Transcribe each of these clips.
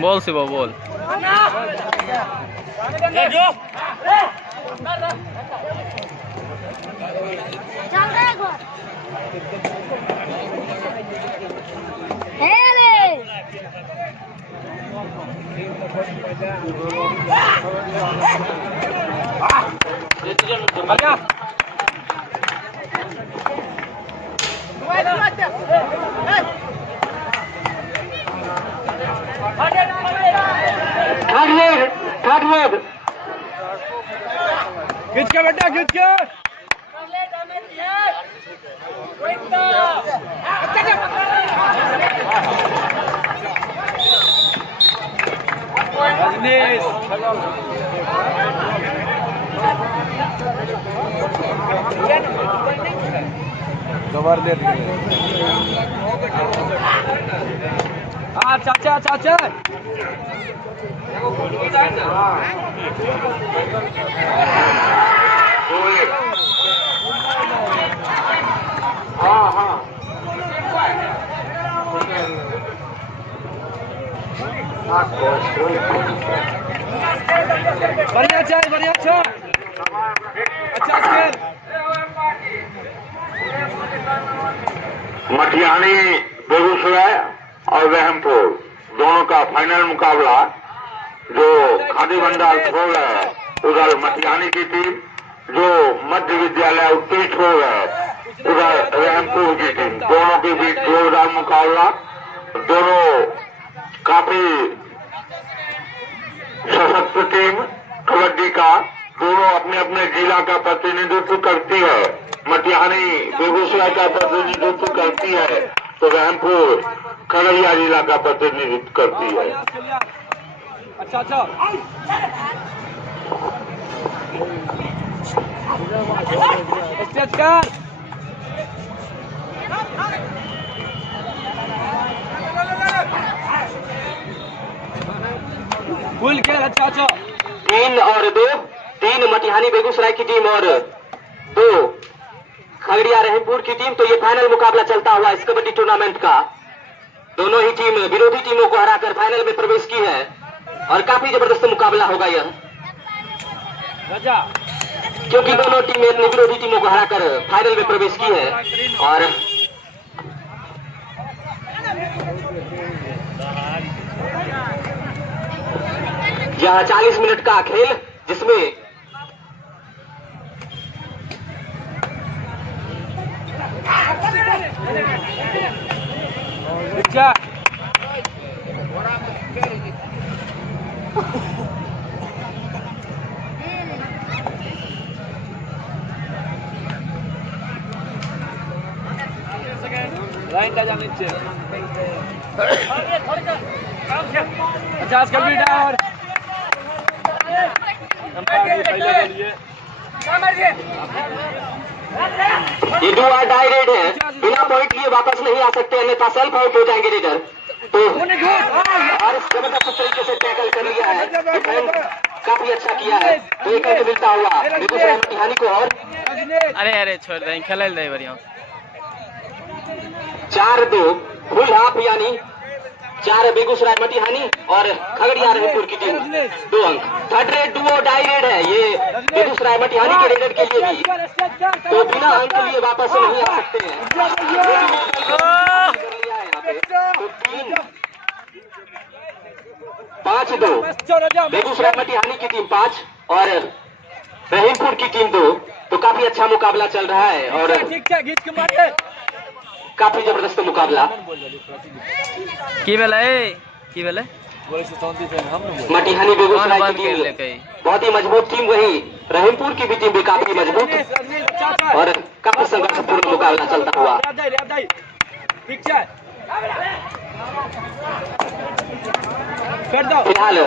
बोल शिवा बोल। खींच के बेटा खींच के हाँ चाचा चाचा हाँ हाँ बढ़िया चाय बढ़िया चाय अच्छा खेल। मटिहानी बेगूसराय और रहमपुर दोनों का फाइनल मुकाबला जो खादी भंडार छोड़ है उधर मटिहानी की टीम, जो मध्य विद्यालय उत्तरी छोड़ है उधर रहमपुर की टीम, दोनों के बीच जोरदार मुकाबला। दोनों काफी सशक्त टीम कबड्डी का, दोनों अपने अपने जिला का प्रतिनिधित्व करती है। मटिहानी बेगूसराय का प्रतिनिधित्व करती है तो रहमपुर खगड़िया जिला का प्रतिनिधित्व करती है। अच्छा अच्छा स्टेज का फुल खेल। अच्छा अच्छा 3 और 2, 3 मटिहानी बेगूसराय की टीम और 2 खगड़िया रहमपुर की टीम। तो ये फाइनल मुकाबला चलता हुआ इस कबड्डी टूर्नामेंट का। दोनों ही टीम विरोधी टीमों को हराकर फाइनल में प्रवेश की है और काफी जबरदस्त मुकाबला होगा यह, क्योंकि दोनों टीमें अपनी विरोधी टीमों को हराकर फाइनल में प्रवेश की है। और यह 40 मिनट का खेल जिसमें अच्छा लाइन का जाने नीचे। अच्छा आजकल भी और ये डू और डाई रेड है, बिना पॉइंट लिए वापस नहीं आ सकते, अन्यथा सेल्फ आउट हो जाएंगे रेडर। तो और जबरदस्त तरीके से टैकल कर लिया है, डिफेंस काफी अच्छा किया है। तो एक अंक मिलता हुआ बेगूसराय मटिहानी को। और अरे अरे छोड़ दें, खेल दे बढ़िया। 4-2 फुल हाफ, यानी 4 बेगूसराय मटिहानी और खगड़िया रहमपुर की टीम 2 अंक। Third raid do or die raid है ये बेगूसराय मटिहानी के रेडर के लिए भी, तो बिना अंक लिए वापस नहीं आ सकते हैं। तो 5-2 बेगूसराय मटिहानी की टीम 5 और रहमपुर की टीम 2। तो काफी अच्छा मुकाबला चल रहा है और काफी जबरदस्त मुकाबला। की भेलै की भेलै मटिहानी बेगूसराय बंद की कर टीम ले कहीं। बहुत ही मजबूत टीम, वही रहीमपुर की भी टीम भी काफी मजबूत और काफी संघर्षपूर्ण मुकाबला चलता हुआ। ठीक है कर दो फिलहाल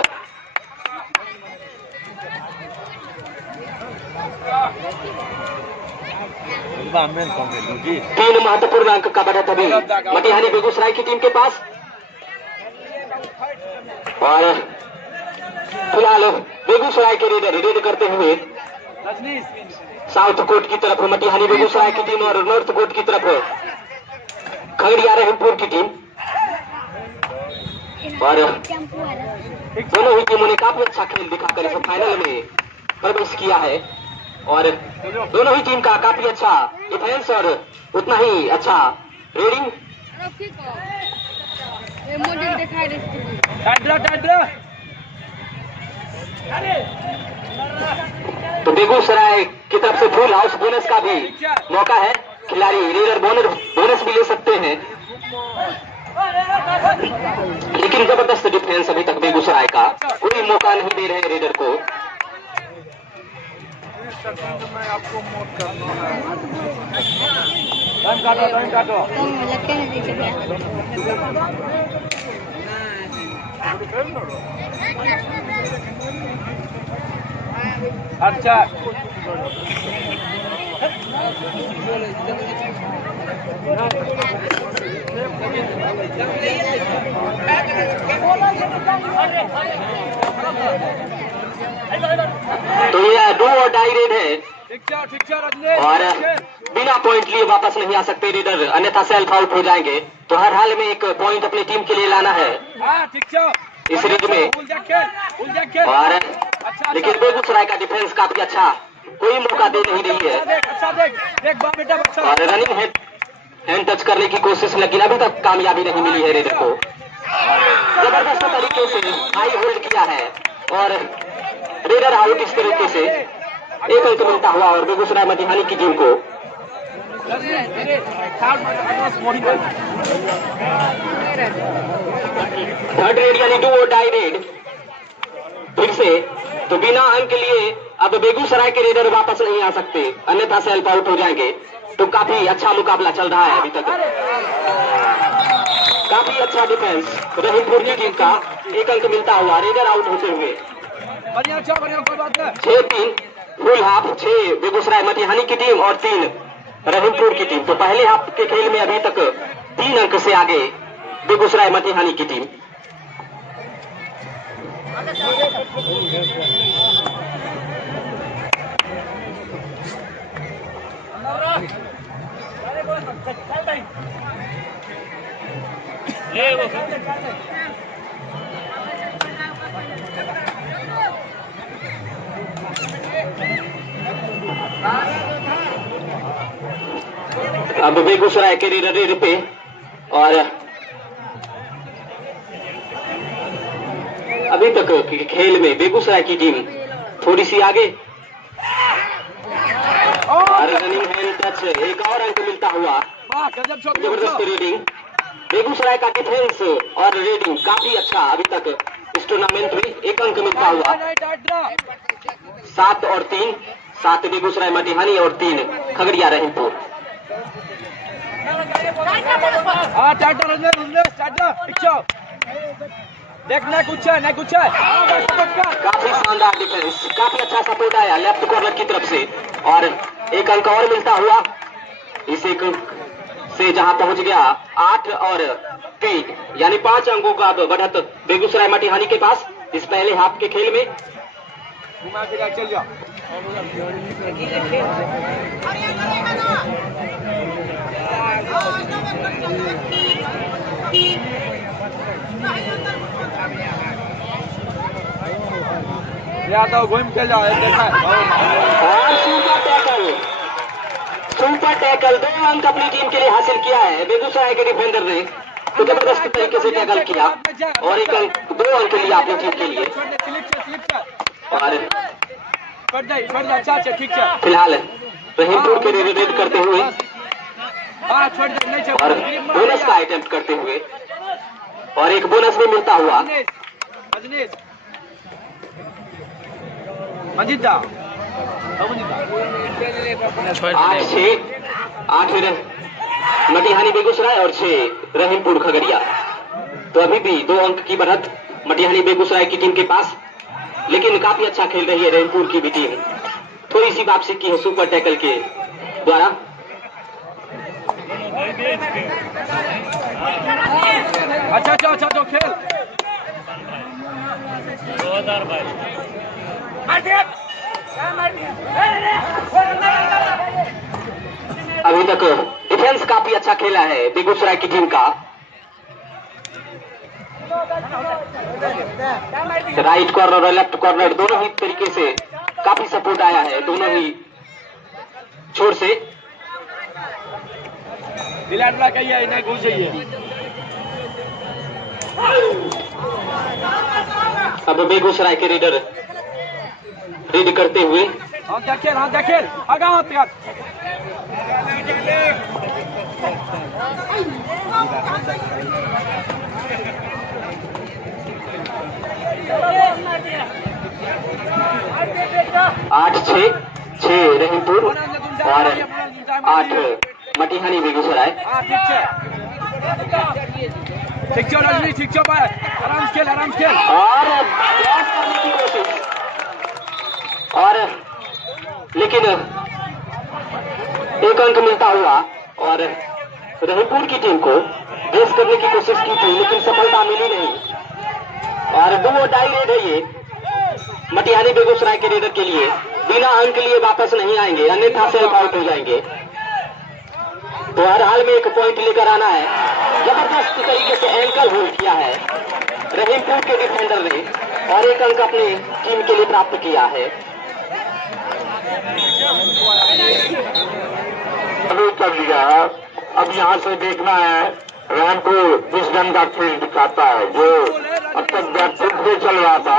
तीन महत्वपूर्ण अंक का बढ़त अभी मटिहानी बेगूसराय की टीम के पास। और फिलहाल बेगूसराय के रेडर रेड करते हुए साउथ कोर्ट की तरफ मटिहानी बेगूसराय की टीम और नॉर्थ कोर्ट की तरफ खगड़िया रहीमपुर की टीम। और दोनों ही टीमों ने काफी अच्छा खेल दिखाकर इस फाइनल में प्रवेश किया है और दोनों ही टीम का काफी अच्छा डिफेंस और उतना ही अच्छा रेडिंग। तो बेगूसराय की तरफ से फुल हाउस बोनस का भी मौका है, खिलाड़ी रेडर बोनस भी ले सकते हैं। लेकिन जबरदस्त डिफेंस अभी तक बेगूसराय का, कोई मौका नहीं दे रहे रेडर को। टाइम काटो अच्छा तो ये डू और डाई रेड है ठीक है और बिना पॉइंट लिए वापस नहीं आ सकते रेडर, अन्यथा सेल्फ आउट हो जाएंगे। तो हर हाल में एक पॉइंट अपनी टीम के लिए लाना है इस रेड में। और लेकिन बेगूसराय का डिफेंस काफी अच्छा, कोई मौका दे नहीं रही है और रनिंग हैंड टच करने की कोशिश, लेकिन अभी तक कामयाबी नहीं मिली है रेडर को। जबरदस्त तरीके से हाई होल्ड किया है और रेडर आउट इस तरीके से एक अंक मिलता हुआ और बेगूसराय मटिहानी की टीम को थर्ड रेड यानी डू और डाई रेड फिर से। तो बिना अंक लिए अब बेगूसराय के रेडर वापस नहीं आ सकते, अन्यथा सेल्फ आउट हो जाएंगे। तो काफी अच्छा मुकाबला चल रहा है अभी तक, काफी अच्छा डिफेंस रहीमपुर की टीम का, एक अंक मिलता हुआ रेडर आउट होते हुए। 6-3 फुल हाफ, 6 बेगूसराय मटिहानी की टीम और 3 रहीमपुर की टीम। तो पहले हाफ के खेल में अभी तक 3 अंक से आगे बेगूसराय मटिहानी की टीम। अब बेगूसराय के रेडर पे और अभी तक के खेल में बेगूसराय की टीम थोड़ी सी आगे और रनिंग हैंड टच, एक और अंक मिलता हुआ। जबरदस्त रेडिंग, बेगूसराय का डिफेंस और रेडिंग काफी अच्छा अभी तक इस टूर्नामेंट में, एक अंक मिलता हुआ। 7 और 3, 7 बेगूसराय मटिहानी और 3 खगड़िया रहीमपुर। काफी शानदार डिफेंस, काफी अच्छा सपोर्ट आया लेफ्ट कॉर्नर की तरफ से और एक अंक और मिलता हुआ। इस एक से जहां पहुंच गया 8 और 3 यानी 5 अंकों का बढ़त बेगूसराय मटिहानी के पास इस पहले हाफ के खेल में। चल जाओ घूम के जाओ। सुपर टैकल 2 अंक अपनी टीम के लिए हासिल किया है बेगूसराय के डिफेंडर ने, तो जबरदस्त तरीके से टैकल किया और 1 अंक 2 अंक लिया अपनी टीम के लिए। और फिलहाल रहीमपुर के रेड करते हुए हाँ छोड़ दे, नहीं और बोनस का अटेम्प्ट करते हुए और एक बोनस भी मिलता हुआ। अजनीश मंजिदा 8 मटिहानी बेगूसराय और 6 रहीमपुर खगड़िया। तो अभी भी 2 अंक की बढ़त मटिहानी बेगूसराय की टीम के पास, लेकिन काफी अच्छा खेल रही है रहीमपुर की भी टीम। थोड़ी सी वापसी की है सुपर टैकल के द्वारा। अच्छा खेल अभी तक डिफेंस काफी अच्छा खेला है बेगूसराय की टीम का। राइट कॉर्नर और लेफ्ट कॉर्नर दोनों ही तरीके से काफी सपोर्ट आया है दोनों ही छोर से। अब बेगूसराय के रीडर रीड करते हुए हाँ क्या खेल आगा हाथ यार। आठ 6 रहीमपुर और 8 मटिहानी बेगूसराय। ठीक आराम खेल और क्रॉस करने की कोशिश और लेकिन 1 अंक मिलता हुआ और रहीमपुर की टीम को बेस करने की कोशिश की थी लेकिन सफलता मिली नहीं। और 2 डाई रेड है ये मटिहानी बेगूसराय के रेडर के लिए। बिना अंक लिए वापस नहीं आएंगे, अन्यथा सेल्फ आउट हो जाएंगे। तो हर हाल में 1 पॉइंट लेकर आना है। जबरदस्त तरीके से एंकल होल्ड किया है रहीमपुर के डिफेंडर ने और 1 अंक अपनी टीम के लिए प्राप्त किया है। अभी कर लिया है। अब यहाँ से देखना है रहीमपुर किस ढंग का खेल दिखाता है। जो अब तक बैटिंग से चल रहा था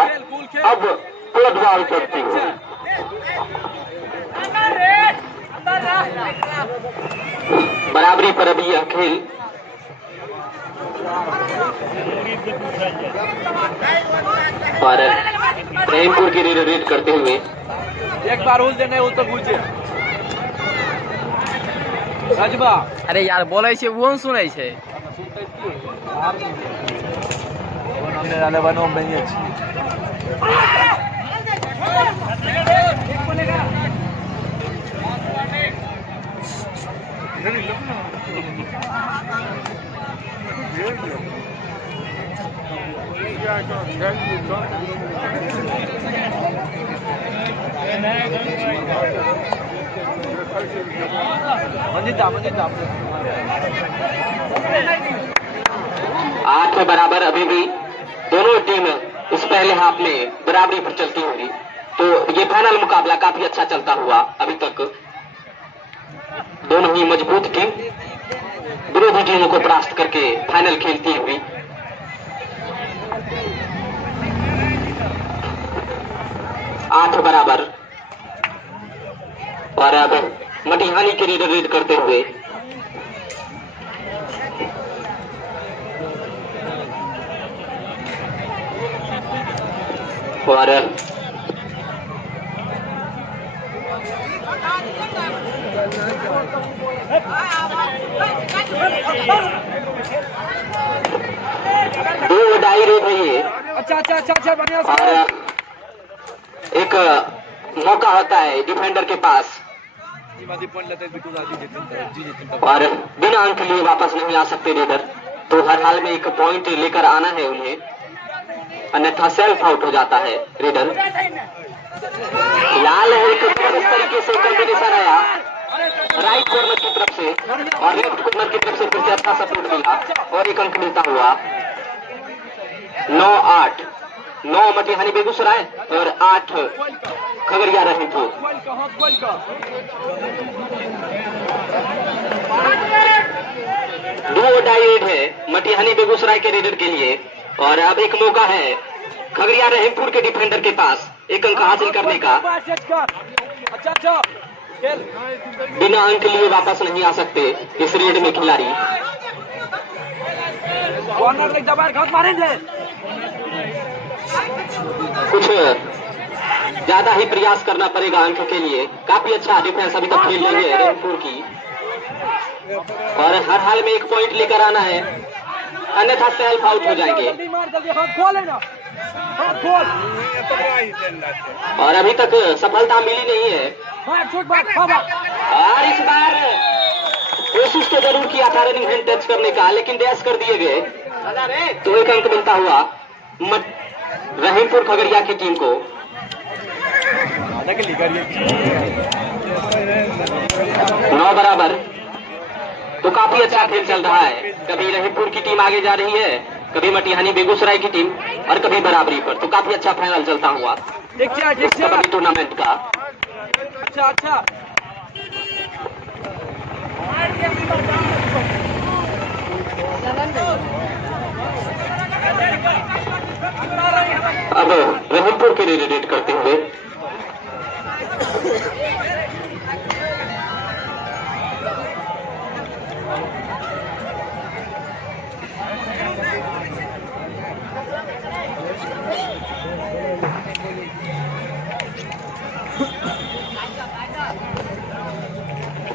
अब पलटवार करती है। बराबरी पर अभी यह खेल और रहीमपुर की रीड करते हुए एक बार उल देने उल तो पूछे राजबा। अरे यार बोले छे वो न सुनै छे। मंजिदा 8 बराबर। अभी भी दोनों टीम इस पहले हाफ में बराबरी पर चलती होगी। तो ये फाइनल मुकाबला काफी अच्छा चलता हुआ अभी तक। दोनों ही मजबूत टीम विरोधी टीमों को परास्त करके फाइनल खेलती हुई। आठ बराबर और अब मटिहानी के रीडर रीड करते हुए और दो डाई रेड रही है। अच्छा बढ़िया और एक मौका होता है डिफेंडर के पास और बिना अंक लिए वापस नहीं आ सकते रेडर। तो हर हाल में एक पॉइंट लेकर आना है उन्हें, अन्यथा सेल्फ आउट हो जाता है रेडर। लाल है एक तरीके से कॉम्बिनेशन आया राइट कॉर्नर की तरफ से और लेफ्ट कॉर्नर की तरफ से फिर से अच्छा सपोर्ट मिला और एक अंक मिलता हुआ। 9-8 9 मटिहानी बेगूसराय और 8 खगड़िया रहीमपुर। दो डाइड है मटिहानी बेगूसराय के रेडर के लिए और अब एक मौका है खगड़िया रहीमपुर के डिफेंडर के पास एक अंक हासिल करने का। बिना अंक लिए वापस नहीं आ सकते इस रेड में खिलाड़ी। कॉर्नर में दबार घात मारेंगे। कुछ ज्यादा ही प्रयास करना पड़ेगा अंक के लिए। काफी अच्छा डिफेंस अभी तक खेल रही है रेहनपुर की, और हर हाल में 1 पॉइंट लेकर आना है, अन्यथा सेल्फ आउट हो जाएंगे। और अभी तक सफलता मिली नहीं है, और इस बार कोशिश तो जरूर किया था रनिंग हैंड टच करने का, लेकिन डैश कर दिए गए, तो 1 अंक मिलता हुआ रहीमपुर खगड़िया की टीम को। 9 बराबर, तो काफी अच्छा खेल चल रहा है। कभी रहीमपुर की टीम आगे जा रही है, कभी मटिहानी बेगूसराय की टीम, और कभी बराबरी पर। तो काफी अच्छा फाइनल चलता हुआ इस कबड्डी टूर्नामेंट का। अच्छा अब रहीमपुर के लिए रेड करते हुए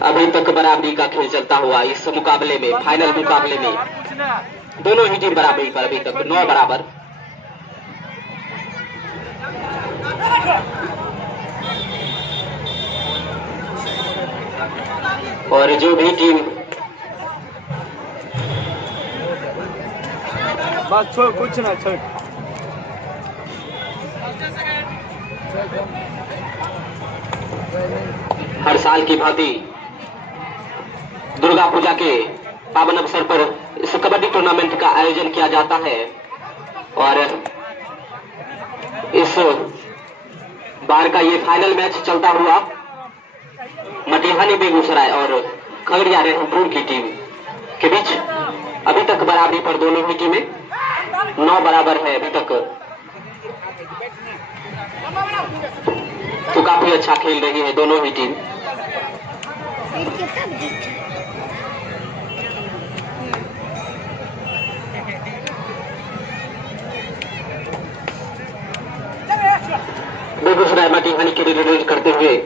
अभी तक बराबरी का खेल चलता हुआ इस मुकाबले में, फाइनल मुकाबले में दोनों ही टीम बराबरी पर। अभी तक 9 बराबर। और जो भी टीम बस छोड़, कुछ ना छोड़। हर साल की भांति दुर्गा पूजा के पावन अवसर पर इस कबड्डी टूर्नामेंट का आयोजन किया जाता है, और इस बार का ये फाइनल मैच चलता हुआ मटिहानी बेगूसराय और खगड़िया रहीमपुर की टीम के बीच। अभी तक बराबरी पर दोनों ही टीमें, 9 बराबर है अभी तक, तो काफी अच्छा खेल रही है दोनों ही टीम। बेगूसराय मटिहानी के लिए रेड करते हुए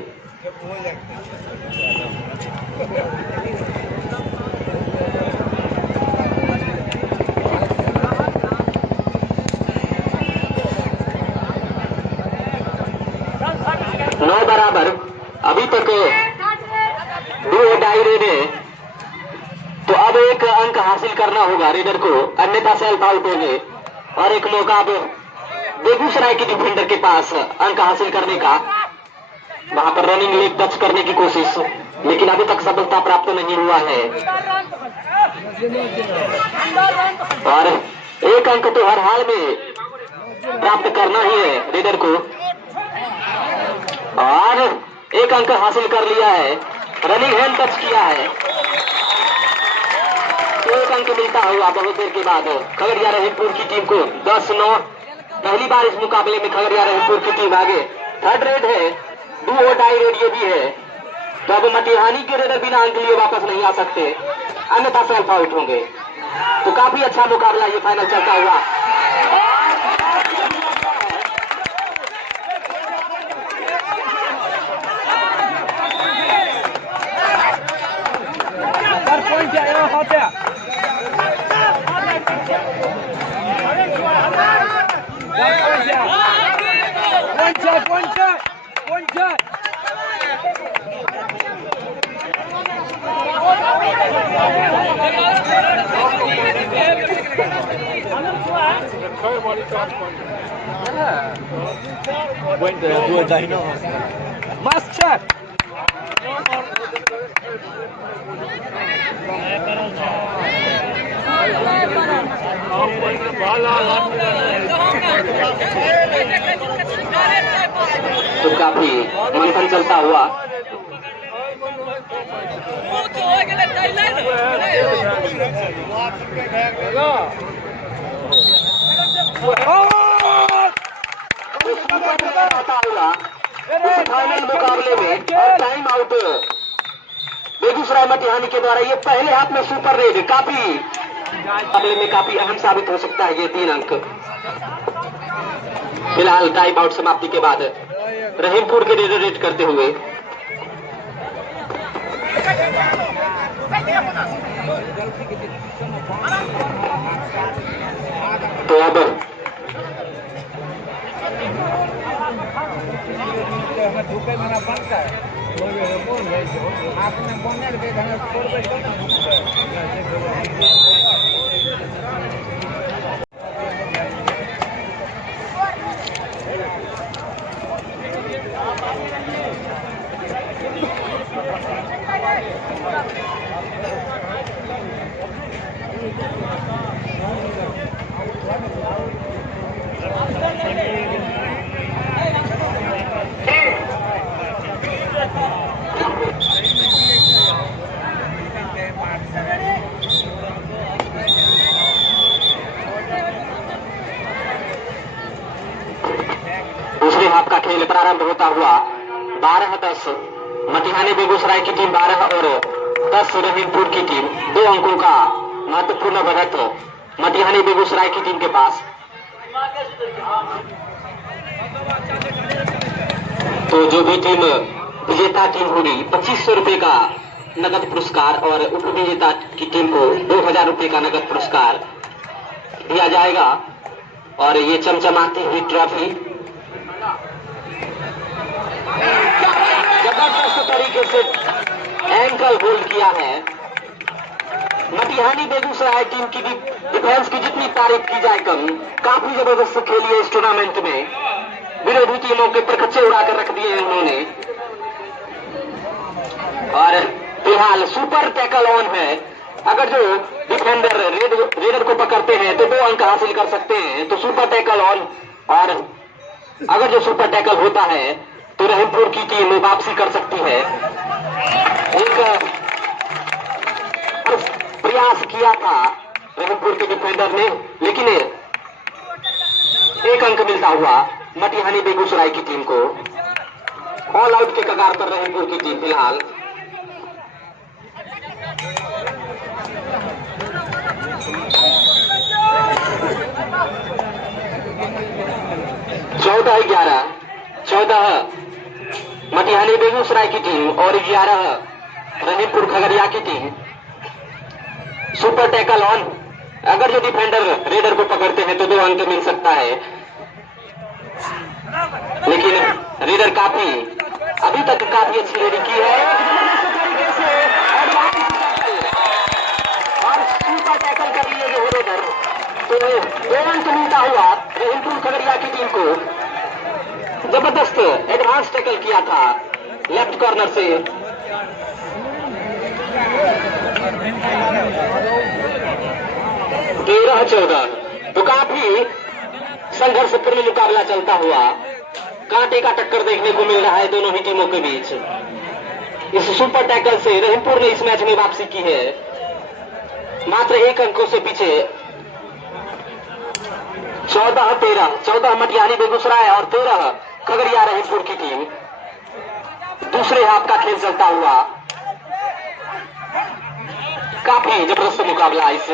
नौ बराबर। अभी तक 2 डाई रेड है, तो अब 1 अंक हासिल करना होगा रेडर को, अन्यथा सेल्फ आउट होंगे। और एक मौका अब बेगूसराय के डिफेंडर के पास अंक हासिल करने का, वहां पर रनिंग लेग टच करने की कोशिश, लेकिन अभी तक सफलता प्राप्त नहीं हुआ है। और 1 अंक तो हर हाल में प्राप्त करना ही है रेडर को, और 1 अंक हासिल कर लिया है, रनिंग हैंड टच किया है, तो 1 अंक मिलता हुआ बहुत देर के बाद खगड़िया रहीमपुर की टीम को। 10-9, पहली बार इस मुकाबले में खगड़िया रहीमपुर की टीम आगे। 3rd रेड है, 2 डाई रेड ये भी है, तो अब मटिहानी के रेडर बिना अंक लिए वापस नहीं आ सकते, अन्यथा सेल्फ आउट होंगे। तो काफी अच्छा मुकाबला ये फाइनल चलता हुआ। Master. तो काफी मंथन चलता हुआ इस फाइनल मुकाबले में और टाइम आउट बेगूसराय मटिहानी के द्वारा। ये पहले हाथ में सुपर रेड काफी मुकाबले में काफी अहम साबित हो सकता है ये 3 अंक। फिलहाल टाइम आउट समाप्ति के बाद रहीमपुर के रेड रेड करते हुए तो अब दूसरे हाफ का खेल प्रारंभ होता हुआ 12-10 मटिहानी बेगूसराय की टीम 12 और 10 रहीमपुर की टीम 2 अंकों का महत्वपूर्ण बढ़त मटिहानी बेगूसराय की टीम के पास। तो जो भी टीम विजेता टीम होगी 2500 रुपए का नगद पुरस्कार और उप विजेता की टीम को 2000 रुपए का नगद पुरस्कार दिया जाएगा। और ये चमचमाती हुई ट्रॉफी जबरदस्त तरीके से एंकल होल्ड किया है। मटिहानी बेगूसराय टीम की डिफेंस की जितनी तारीफ की जाए कम, काफी जबरदस्त खेली है इस टूर्नामेंट में। विरोधी टीमों के परखच्चे उड़ाकर रख दिए हैं उन्होंने। और फिलहाल सुपर टैकल ऑन है। अगर जो डिफेंडर रेडर को पकड़ते हैं तो 2 अंक हासिल कर सकते हैं। तो सुपर टैकल ऑन, और अगर जो सुपर टैकल होता है तो रहीमपुर की टीम वापसी कर सकती है। एक प्रयास किया था रहीमपुर के डिफेंडर ने, लेकिन 1 अंक मिलता हुआ मटिहानी बेगूसराय की टीम को। ऑल आउट के कगार पर रहीमपुर की टीम फिलहाल। चौदह मटिहानी बेगूसराय की टीम और 11 रहीमपुर खगड़िया की टीम। सुपर टैकल ऑन, अगर जो डिफेंडर रेडर को पकड़ते हैं तो 2 अंक मिल सकता है। लेकिन रेडर अभी तक काफी अच्छी रेडी की है और सुपर टैकल कर लिए जो रेडर। तो 2 अंक मिलता हुआ रहीमपुर खगड़िया की टीम को। जबरदस्त एडवांस टैकल किया था लेफ्ट कॉर्नर से। 13-14 तो काफी संघर्षपूर्ण मुकाबला चलता हुआ कांटे का टक्कर देखने को मिल रहा है दोनों ही टीमों के बीच। इस सुपर टैकल से रहीमपुर ने इस मैच में वापसी की है, मात्र 1 अंकों से पीछे। 14-13, 14 मटिहानी बेगूसराय और 13 खगड़िया रहीमपुर की टीम। दूसरे हाफ का खेल चलता हुआ काफी जबरदस्त मुकाबला इस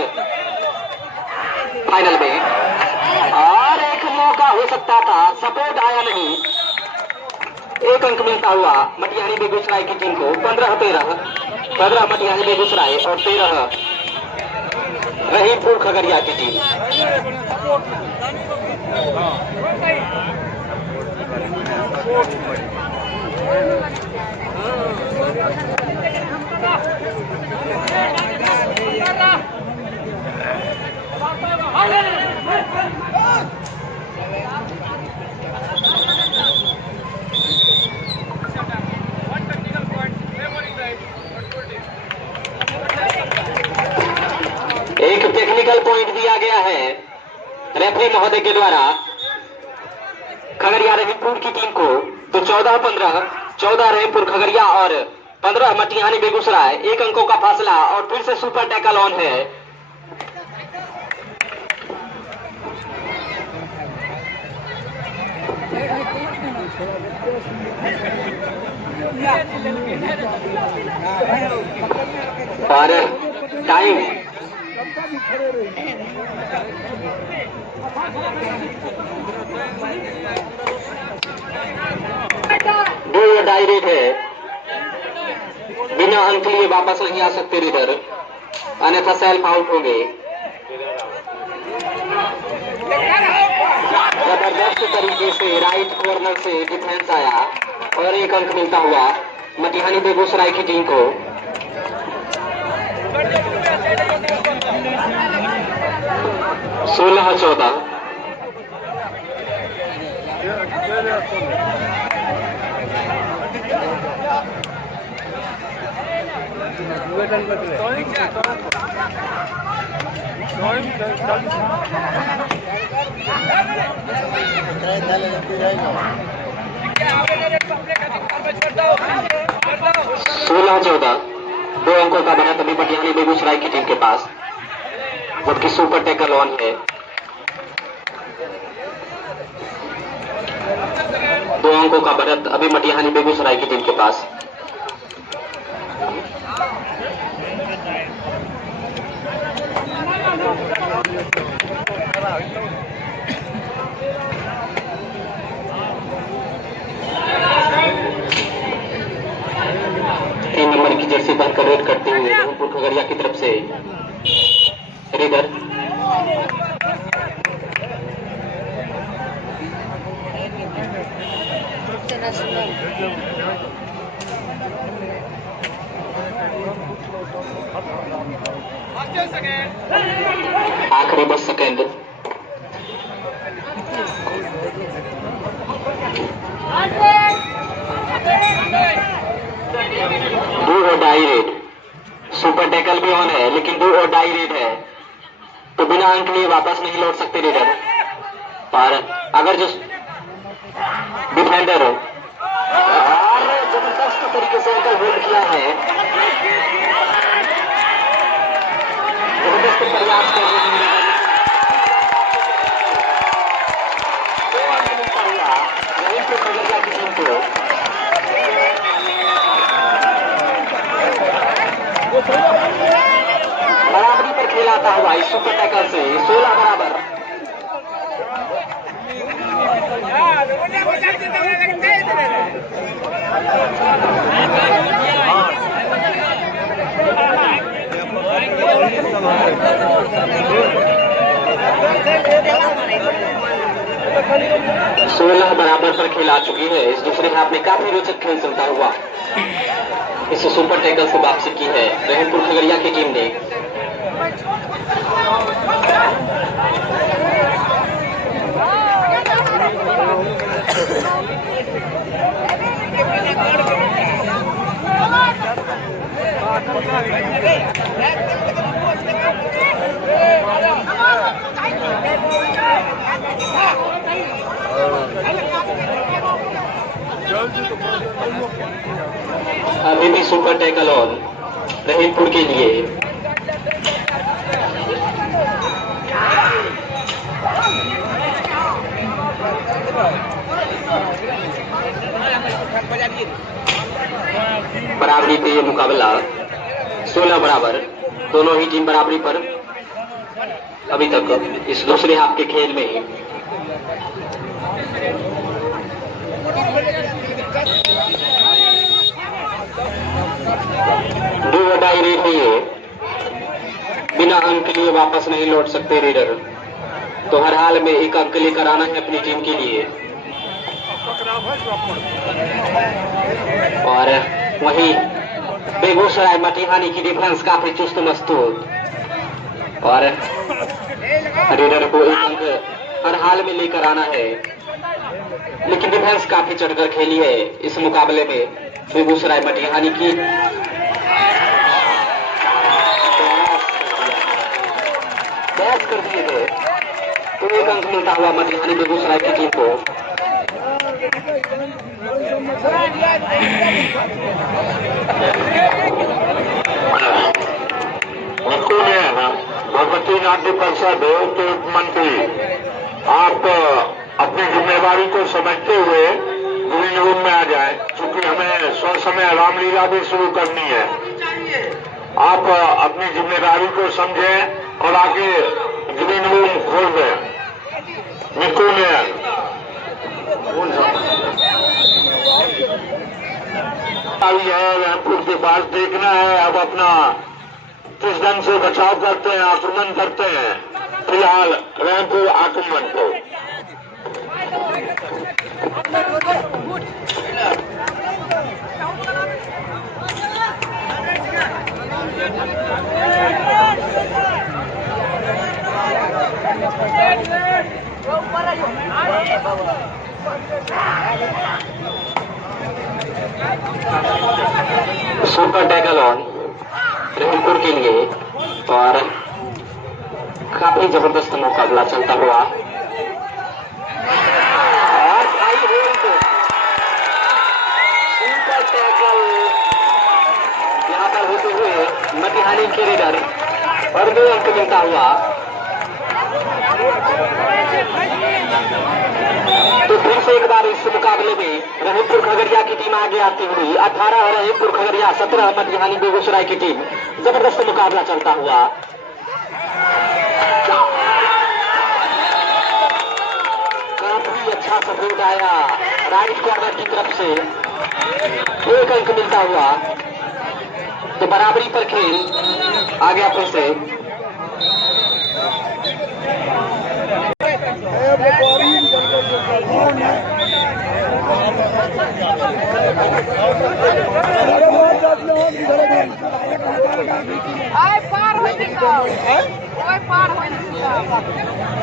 फाइनल में। और एक मौका हो सकता था, सपोर्ट आया नहीं। 1 अंक मिलता हुआ मटिहानी बेगूसराय की टीम को। 15-13, 15 मटिहानी बेगूसराय और 13 रहीमपुर खगड़िया की टीम। एक टेक्निकल पॉइंट दिया गया है रेफरी महोदय के द्वारा खगड़िया रहीमपुर की टीम को। तो 14-15, 14 रहीमपुर खगड़िया और 15 मटिहानी बेगूसराय। 1 अंकों का फासला और फिर से सुपर टैकल ऑन है। और टाइम दो डाई रेट है, बिना अंक लिए वापस नहीं आ सकते रीडर, अन्यथा सेल्फ आउट होंगे। जबरदस्त तरीके से राइट कॉर्नर से डिफेंस आया और एक अंक मिलता हुआ मटिहानी बेगूसराय की टीम को। सोलह 14 16-14 दो अंकों का बढ़त अभी मटिहानी बेगूसराय की टीम के पास, जबकि सुपर टैकल ऑन है। दो अंकों का बढ़त अभी मटिहानी बेगूसराय की टीम के पास। तीन नंबर की जर्सी पहनकर रेड करते हुए जौनपुर खगड़िया की तरफ से रीडर आखिरी 10 सेकेंड। दो और डाई रेड, सुपर टैकल भी ऑन है लेकिन दो और डाई रेड है, तो बिना अंक लिए वापस नहीं लौट सकते रीडर। और अगर जो डिफेंडर जबरदस्त तरीके से अंकल होल्ड किया है, जबरदस्त प्रयास कर रहे हैं, यहीं पे खगड़िया की टीम को बराबरी पर खेल आता हुआ इस सुपर टैकल से 16 बराबर। सोलह बराबर पर खेल आ चुकी है। इस दूसरे हाफ में काफी रोचक खेल चलता हुआ इस सुपर टैकल से वापसी की है रहमपुर खगड़िया की टीम ने। अभी भी सुपर टैकल ऑन रहीमपुर के लिए। बराबरी पे ये मुकाबला 16 बराबर, दोनों ही टीम बराबरी पर अभी तक इस दूसरे हाफ के खेल में। दो डाई रेड है, बिना अंक लिए वापस नहीं लौट सकते रीडर, तो हर हाल में एक अंक लेकर आना है अपनी टीम के लिए। और वहीं बेगूसराय मटिहानी की डिफेंस काफी चुस्त मस्तूद, और रीडर को एक अंक हर हाल में लेकर आना है, लेकिन डिफेंस काफी चढ़कर खेली है इस मुकाबले में बेगूसराय मटिहानी की। बैट कर दिए थे तो एक अंक मिलता हुआ मटिहानी बेगूसराय की टीम को। भगवती नाट्य परिषद के मंत्री, आप अपनी जिम्मेदारी को समझते हुए ग्रीन रूम में आ जाए, क्योंकि हमें समय रामलीला भी शुरू करनी है। आप अपनी जिम्मेदारी को समझें और आके ग्रीन रूम खोल दें। निको ने है रामपुर के पास देखना है। अब अपना किस ढंग से बचाव करते हैं, आक्रमण करते हैं। फिलहाल रामपुर आक्रमण को सुपर टैकल ऑन रहीमपुर के लिए और काफी जबरदस्त मुकाबला चलता हुआ और हाई होल्ड सुपर टैकल यहाँ पर होते हुए मटिहानी के रेडर और 2 अंक मिलता हुआ। तो फिर से एक बार इस मुकाबले में रहीमपुर खगड़िया की टीम आगे आती हुई 18 रहीमपुर खगड़िया 17 मटिहानी बेगूसराय की टीम जबरदस्त मुकाबला चलता हुआ। काफी अच्छा सपोर्ट आया राइट कॉर्नर की तरफ से, 1 अंक मिलता हुआ। तो बराबरी पर खेल आ गया फिर से।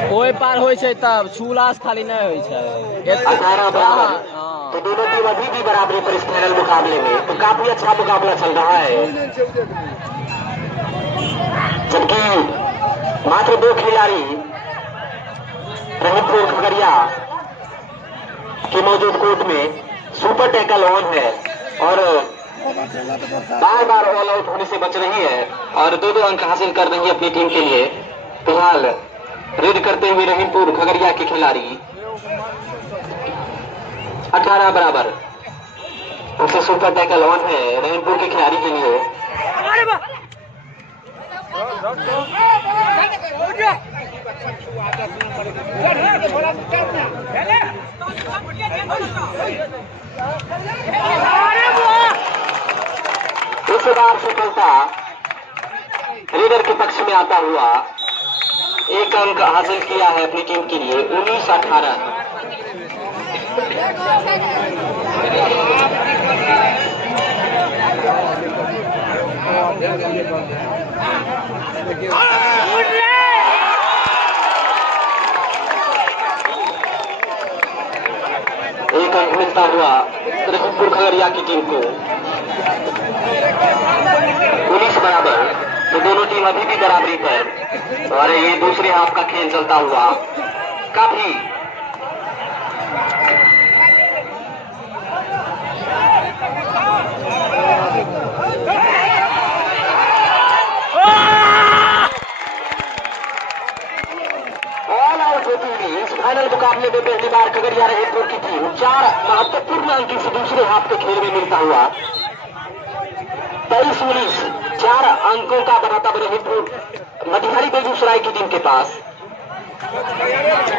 ओए पार होइ छै तब छूला से खाली नहीं होइ छै। 18 बराबर। तो दोनों टीम अभी भी बराबरी पर इस फाइनल मुकाबले में। तो काफी अच्छा मुकाबला चल रहा है, जबकि मात्र 2 खिलाड़ी रहीमपुर खगड़िया के मौजूद कोर्ट में सुपर टैकल ऑन है और बार बार ऑल आउट होने से बच रही है और 2-2 अंक हासिल कर रही है अपनी टीम के लिए। फिलहाल रेड करते हुए रहीमपुर खगड़िया के खिलाड़ी 18 बराबर। उसे सुपर टैकल ऑन है रहीमपुर के खिलाड़ी के लिए। इस बार सफलता रेडर के पक्ष में आता हुआ 1 अंक हासिल किया है अपनी टीम के लिए। 19-18। एक अंक मिलता हुआ रहीमपुर खगड़िया की टीम को। 19 बराबर। तो दोनों टीम अभी भी बराबरी पर और ये दूसरे हाफ का खेल चलता हुआ काफी ऑल आउट होती हुई इस फाइनल मुकाबले में पहली बार खगड़िया रहीमपुर की टीम 4 महत्वपूर्ण अंक से दूसरे हाफ के खेल में मिलता हुआ 23-19 4 अंकों का बढ़ाता रहीमपुर मटिहानी बेगूसराय की टीम के पास।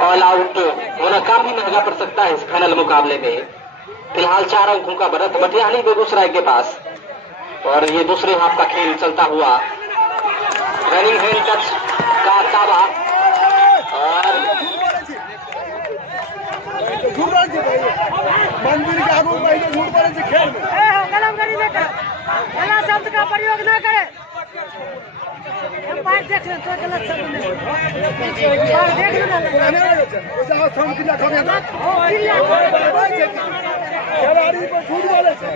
ऑल आउट होना काफी महंगा पड़ सकता है इस फाइनल मुकाबले में। फिलहाल 4 अंकों का बढ़त मटिहानी बेगूसराय के पास और ये दूसरे हाफ का खेल चलता हुआ रनिंग हैंड टच का दावा और मंदिर के आगू झूठ पड़े थे खेल में गलत करी बेटा, गलत शब्द का प्रयोग न करे। पार देख ले तो गलत शब्द नहीं पार देख लो ना उसे हम किला खा गया ओ किला खिलाड़ी पर झूठ बोले थे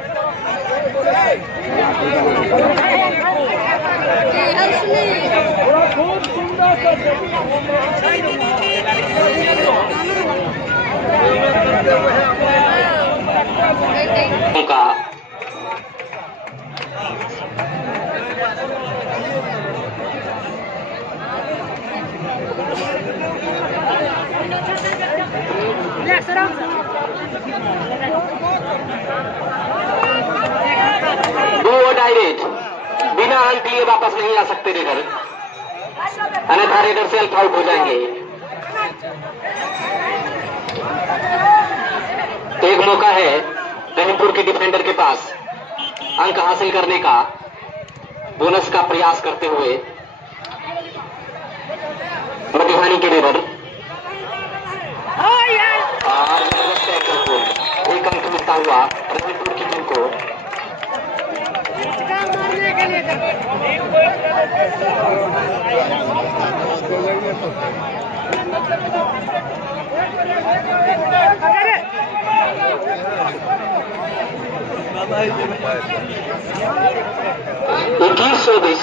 पूरा खूब सुंदर का रिलैक्स आराम से डू और डाई रेड, बिना अंक लिए वापस नहीं आ सकते रेडर, अन्यथा रेडर सेल्फ आउट हो जाएंगे। एक मौका है रहीमपुर के डिफेंडर के पास अंक हासिल करने का, बोनस का प्रयास करते हुए मटिहानी के रेडर, और एक अंक मिलता हुआ रहीमपुर की टीम को। इक्कीस 24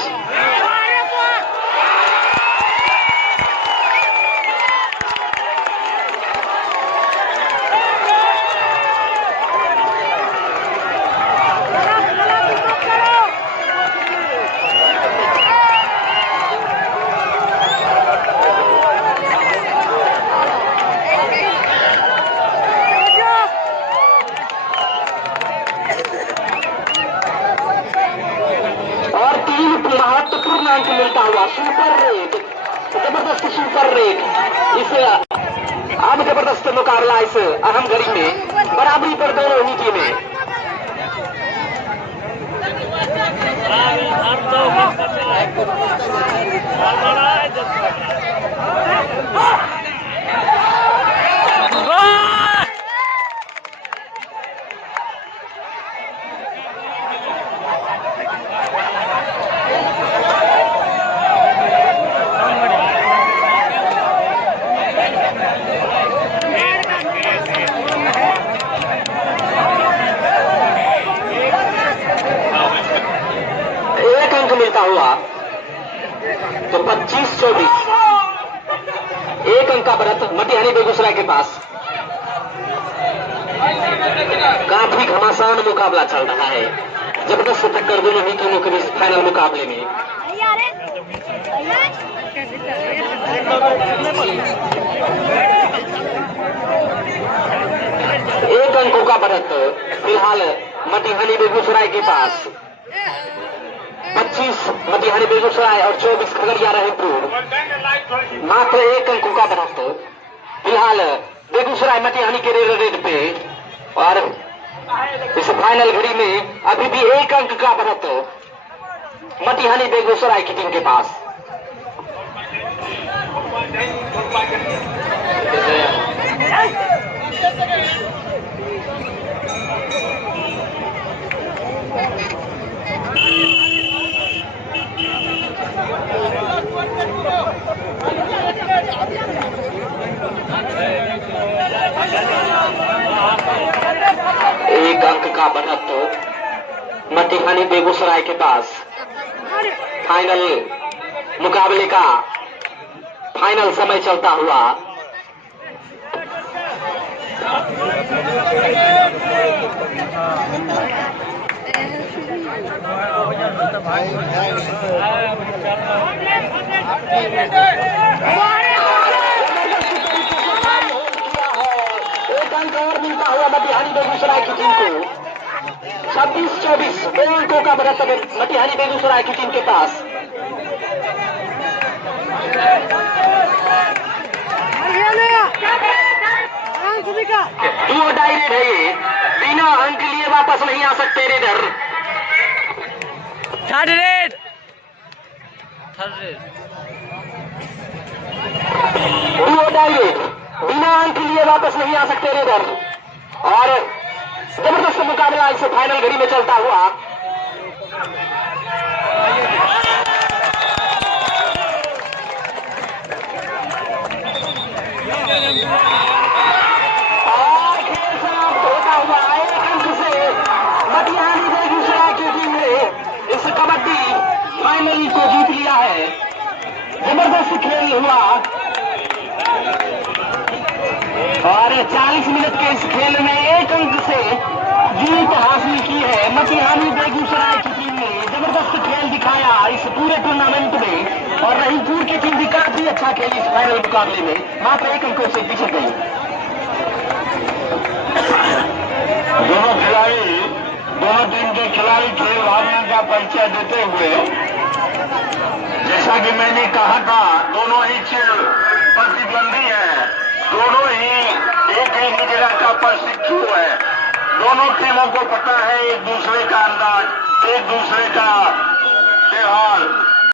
महत्वपूर्ण अंक मिलता हुआ, सुपर रेड, जबरदस्त सुपर रेड। इस अब जबरदस्त मुकाबला इस अहम घड़ी में, बराबरी पर दोनों ही टीमें। मिलता हुआ तो 25-24, एक अंक का बढ़त मटिहानी बेगूसराय के पास। काफी घमासान मुकाबला चल रहा है, जबरदस्त टक्कर दोनों ही टीमों के बीच फाइनल मुकाबले में। एक अंकों का बढ़त फिलहाल मटिहानी बेगूसराय के पास। 25 मटिहानी बेगूसराय और 24 खगड़िया रहीमपुर। मात्र एक अंकों का बढ़त फिलहाल बेगूसराय मटिहानी के रेड पे, और इस फाइनल घड़ी में अभी भी एक अंक का बढ़त मटिहानी बेगूसराय की टीम के पास। एक अंक का बढ़त मटिहानी बेगूसराय के पास। फाइनल मुकाबले का फाइनल समय चलता हुआ। एक अंक और मिलता हुआ मटिहानी बेगूसराय की टीम को। 26-24, 2 अंकों का बढ़त मटिहानी बेगूसराय की टीम के पास। डू डाई रेड है ये, बिना अंक लिए वापस नहीं आ सकते raider. Third raid, do die raid, बिना अंक लिए वापस नहीं आ सकते रेडर। और जबरदस्त मुकाबला इस फाइनल घड़ी में चलता हुआ। और खेल समाप्त होता हुआ एक अंक से मटिहानी बेगूसराय की टीम ने इस कबड्डी फाइनल को जीत लिया है। जबरदस्त खेल हुआ और 40 मिनट के इस खेल में एक अंक से जीत हासिल की है मटिहानी बेगूसराय की टीम ने। जबरदस्त खेल दिखाया इस पूरे टूर्नामेंट में, और रहीमपुर की टीम भी काफी अच्छा खेली इस फाइनल मुकाबले में, मात्र एक अंकों से पीछे गई। दोनों खिलाड़ी, दोनों टीम के खिलाड़ी खेल भावना का परिचय देते हुए, जैसा कि मैंने कहा था, दोनों ही खेल प्रतिद्वंदी हैं, दोनों ही एक ही जगह का प्रशिक्षु है। दोनों टीमों को पता है एक दूसरे का अंदाज, एक दूसरे का व्यवहार,